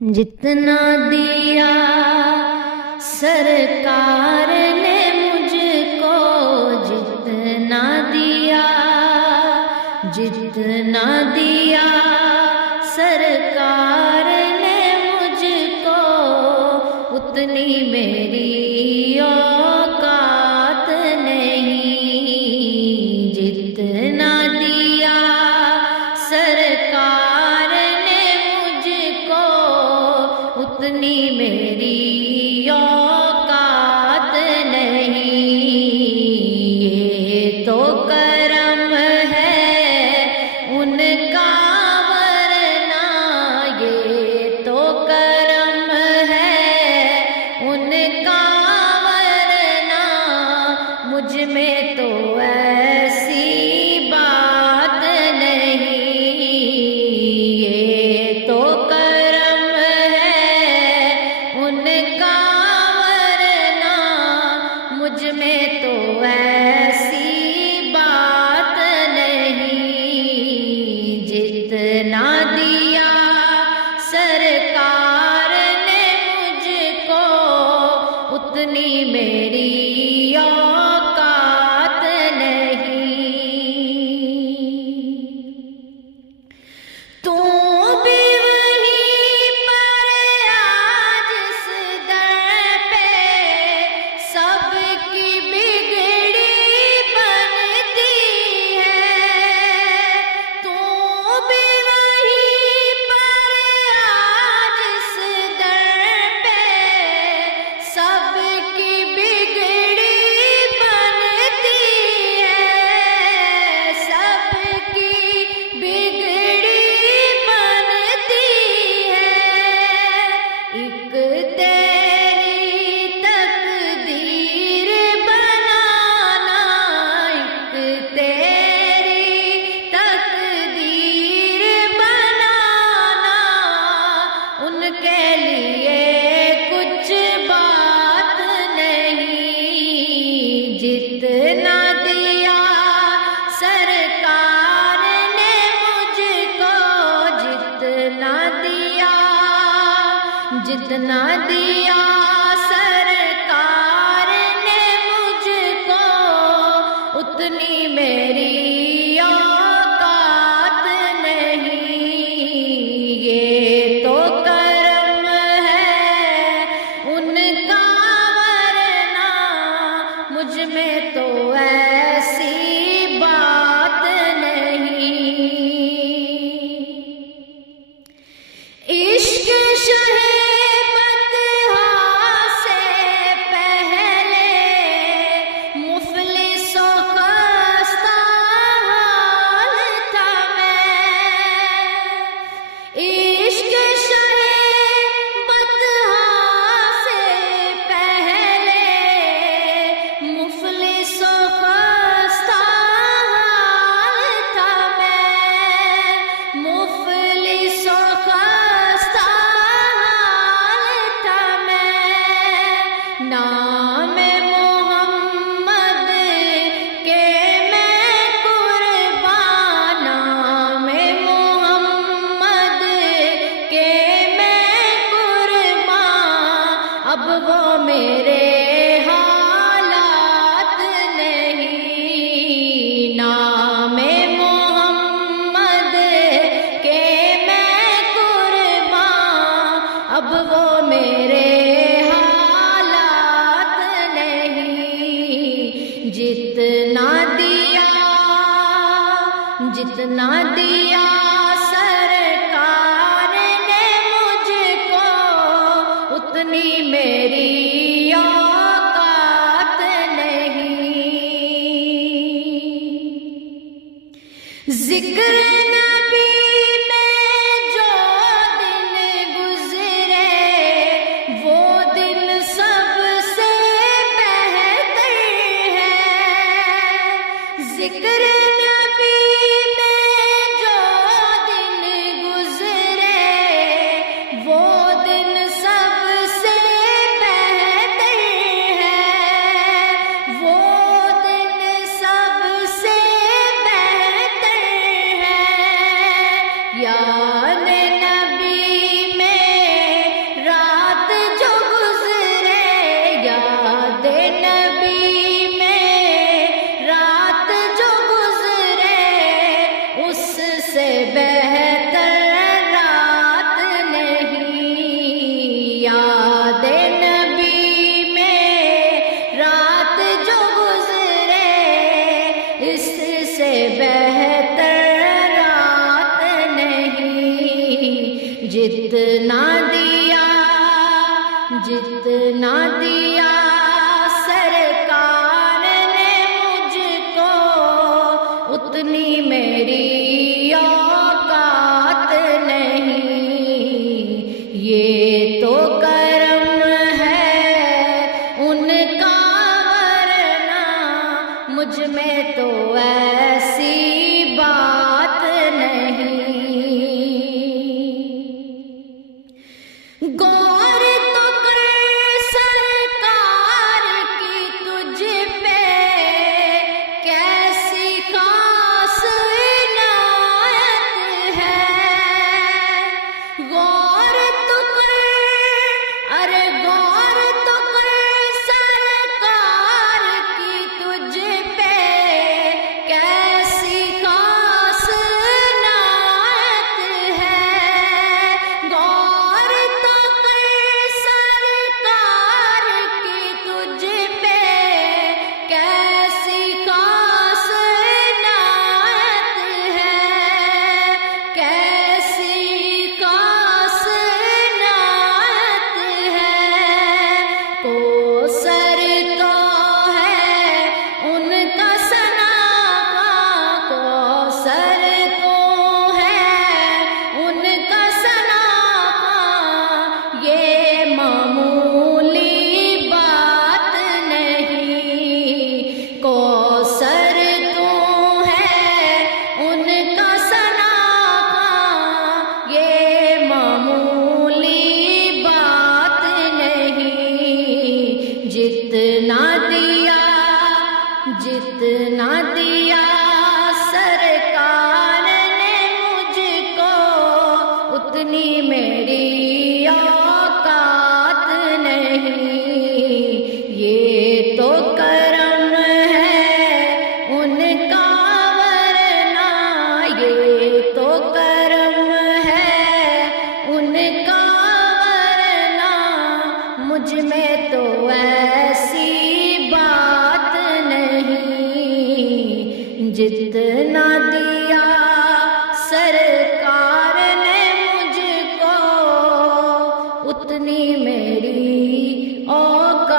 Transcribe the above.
جتنا دیا سرکار نے مجھ کو، جتنا دیا سرکار نے مجھ کو، اتنی میری اوقات نہیں۔ جتنا دیا سرکار نے مجھ کو، اتنی میری اوقات نہیں۔ یہ تو کرم ہے ان کا، ورنہ یہ تو کرم ہے ان کا، ورنہ مجھ میں تو ایسی بات نہیں۔ یہ تو کرم ہے ان کا، ورنہ مجھ میں تو ایسی بات نہیں۔ جتنا دیا سرکار نے مجھ کو، اتنی میری اوقات نہیں۔ تو بھی وہیں پر آج اس در پہ سب کی بگڑی بنتی ہے۔ تو بھی وہیں پر آج اس در پہ سب کی بگڑی بنتی ہے، سب کی بگڑی بنتی ہے۔ ایک تیری تقدیر بنانا، ایک تیری تقدیر بنانا، ان کے لیے کچھ بات نہیں۔ جتنا دیا سرکار نے مجھ کو، جتنا دیا سرکار نے مجھ کو، اتنی میری اوقات نہیں۔ یہ تو کرم ہے ان کا، ورنہ مجھ میں تو ایسی بات نہیں۔ عشق شہبت سے پہلے مفلس و خستہ حال تھا میں۔ عشق شہبت سے پہلے مفلس و خستہ حال تھا میں، مفلس و خستہ حال تھا میں۔ نام محمد کے میں قربان، نام محمد کے میں قربان، اب وہ میرے حالات نہیں۔ نام محمد کے میں قربان، اب وہ میرے حالات نہیں۔ جتنا دیا سرکار نے مجھ کو، اتنی میری اوقات نہیں۔ ذکر نبی میں جو دن گزرے، وہ دن سب سے بہتر ہے۔ ذکر نبی میں جتنا دیا جتنا دیا سرکار نے مجھ کو اتنی میری اوقات نہیں، یہ تو کرم ہے ان کا، ورنہ مجھ میں تو ایسی بات نہیں۔ غور تو کر سرکار کی تجھ پہ کیسی خاص عنایت ہے، غور تو کر، ارے غور تو کر سرکار کی تجھ پہ کیسی خاص عنایت ہے، غور تو کر سرکار کی تجھ پہ کیسی خاص عنایت ہے، کیسی خاص عنایت ہے۔ کوثر تو ہے ان کا ثنا کا، کوثر تو ہے ان کا ثنا کا، یہ معمولی بات نہیں، کوثر تو ہے ان کا ثنا کا، یہ معمولی بات نہیں، جتنا دیا جتنا دیا سرکار نے مجھ کو اتنی میری اوقات نہیں، یہ تو کرم ہے ان کا، ورنہ یہ تو کرم ہے ان کا، ورنہ مجھ میں تو ایسی بات نہیں، جتنا دیا سرکار نے مجھ کو اتنی میری اوقات